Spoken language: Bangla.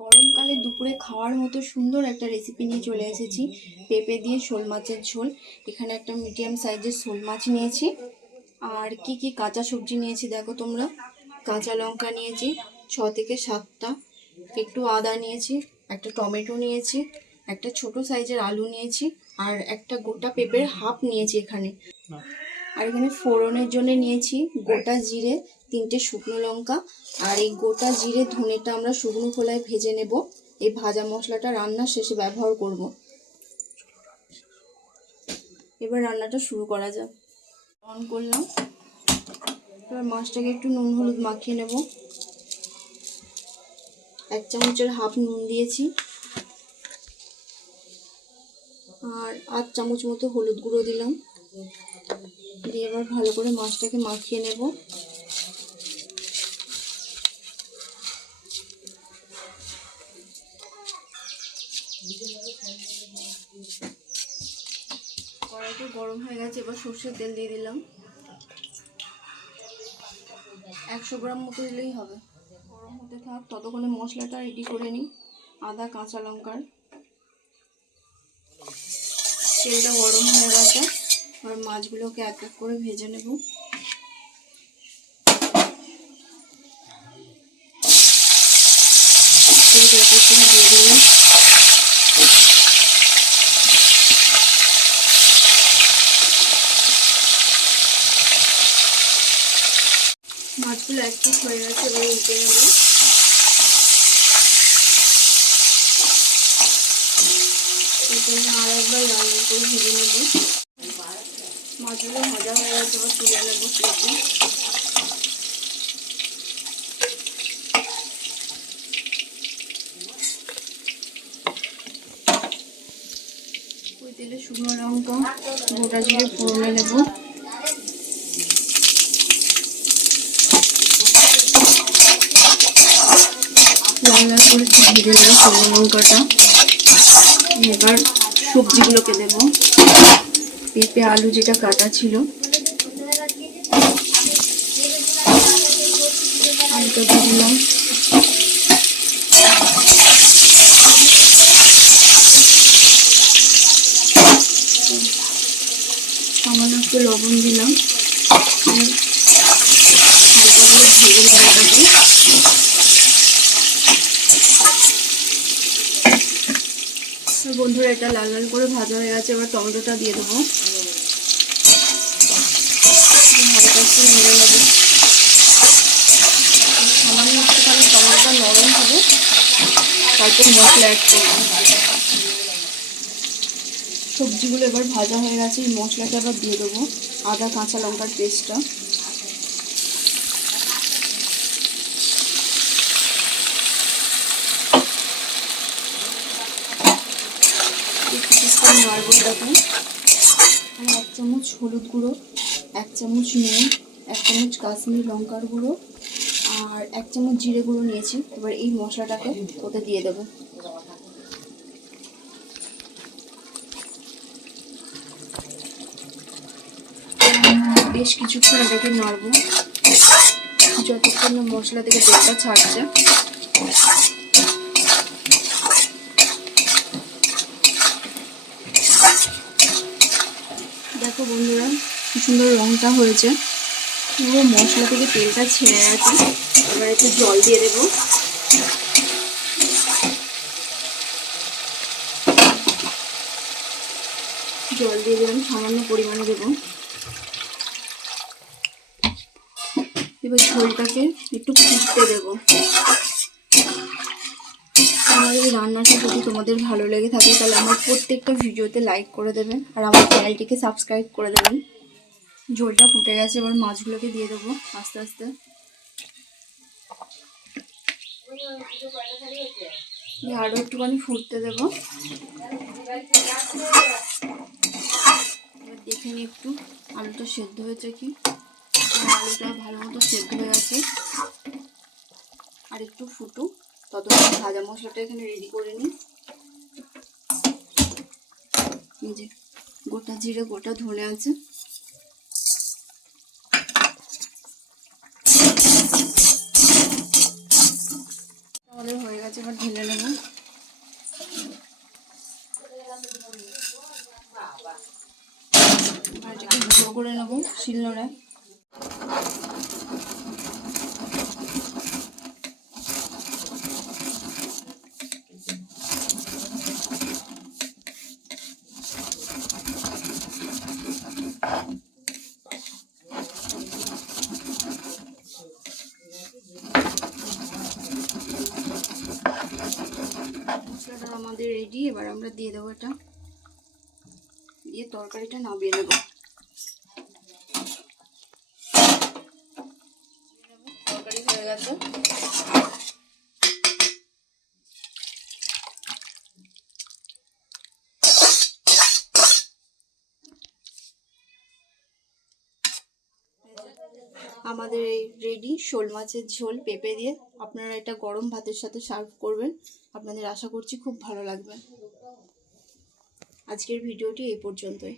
গরমকালে দুপুরে খাওয়ার মতো সুন্দর একটা রেসিপি নিয়ে চলে এসেছি। পেঁপে দিয়ে শোল মাছের ঝোল। এখানে একটা মিডিয়াম সাইজের শোল মাছ নিয়েছি। আর কি কি কাঁচা সবজি নিয়েছি দেখো তোমরা? কাঁচা লঙ্কা নিয়েছি, ছ থেকে সাতটা। একটু আদা নিয়েছি, একটা টমেটো নিয়েছি, একটা ছোট সাইজের আলু নিয়েছি, আর একটা গোটা পেঁপের হাফ নিয়েছি এখানে। আর এখানে ফোড়নের জন্য নিয়েছি গোটা জিরে, তিনটে শুকনো লঙ্কা। আর এই গোটা জিরে ধনেটা আমরা শুকনো খোলায় ভেজে নেব। এই ভাজা মশলাটা রান্নার শেষে ব্যবহার করব। এবার রান্নাটা শুরু করা যাক। অন করলাম। এবার মাছটাকে একটু নুন হলুদ মাখিয়ে নেব। এক চামচের হাফ নুন দিয়েছি। আর আধ চামচ মতো হলুদ গুঁড়ো দিলাম। দিয়ে এবার ভালো করে মাছটাকে মাখিয়ে নেব। কড়াইটা গরম হয়ে গেছে, এবার সর্ষের তেল দিয়ে দিলাম। একশো গ্রাম মতো দিলেই হবে। গরম হতে থাক, ততক্ষণে মশলাটা রেডি করে নিই, আদা, কাঁচা লঙ্কার। তেলটা গরম মাছগুলোকে এক এক করে ভেজে নেব। মাছগুলো এক পিস হয়ে গেছে, এবার উল্টে নেব। উল্টে আর একবার লাল করে ভেজে নেব। মাছগুলো ভাজা হয়ে গেছে। তুলে প্লেটে তেলে শুকনো লঙ্কা, গোটা জিরে ফোড়নে নেব লাল লাল করে একটু ভেজে শুকনো লঙ্কাটা। এবার সবজিগুলোকে দেব। পেঁপে আলু যেটা কাটা ছিল। আলুটা দিয়ে দিলাম। সামান্য একটু লবণ দিলাম আর হালকা করে ভেজে নেব এটাকে তো বন্ধুরা এটা লাল লাল করে ভাজা হয়ে গেছে, এবার টমেটোটা দিয়ে দেবো। হালকা একটু নেড়ে নেব সামান্য একটুখানি টমেটোটা নরম হবে তারপর মশলা অ্যাড করব। সবজিগুলো এবার ভাজা হয়ে গেছে, এই মশলাটা এবার দিয়ে দেবো, আদা, কাঁচা লঙ্কার পেস্টটা। নাড়বো দেখুন এক চামচ হলুদ গুঁড়ো এক চামচ নুন এক চামচ কাশ্মীরি লঙ্কার গুঁড়ো আর এক চামচ জিরে গুঁড়ো নিয়েছি এবার এই মশলাটাকে ওতে দিয়ে দেবো বেশ কিছুক্ষণ এটাকে নাড়বো যতক্ষণ মশলা থেকে তেলটা ছাড়ছে দেখো বন্ধুরা, কি সুন্দর রংটা হয়েছে। পুরো মশলা থেকে তেলটা ছেড়ে গেছে। এবার একটু জল দিয়ে দেবো। জল দিয়ে দিলাম সামান্য পরিমাণে দেবো। এবার ঝোলটাকে একটু ফুটতে দেবো। আমার এই রান্নাটা যদি তোমাদের ভালো লেগে থাকে, তাহলে আমার প্রত্যেকটা ভিডিওতে লাইক করে দেবেন আর আমার চ্যানেলটিকে সাবস্ক্রাইব করে দেবেন। ঝোলটা ফুটে গেছে, এবার মাছগুলোকে দিয়ে দেবো আস্তে আস্তে। আরও একটুখানি ফুটতে দেবো। এবার দেখে নিই একটু, আলুটা সেদ্ধ হয়েছে কি? আলুটা ভালো মতো সেদ্ধ হয়ে গেছে। আর একটু ফুটুক। ততক্ষণ ভাজা মশলাটা এখানে রেডি করে নিই। যে গোটা জিরে, গোটা ধনে আছে। আমাদের হয়ে গেছে, এবার ঢেলে নেব। আর এটাকে গুঁড়ো করে নেব শিলনোড়ায়। আমাদের রেডি এবার আমরা দিয়ে দেবো এটা। দিয়ে তরকারিটা নামিয়ে নেব। তরকারি হয়ে গেছে। আমাদের এই রেডি শোল মাছের ঝোল পেঁপে দিয়ে আপনারা এটা গরম ভাতের সাথে সার্ভ করবেন। আপনাদের আশা করছি খুব ভালো লাগবে। আজকের ভিডিওটি এই পর্যন্তই।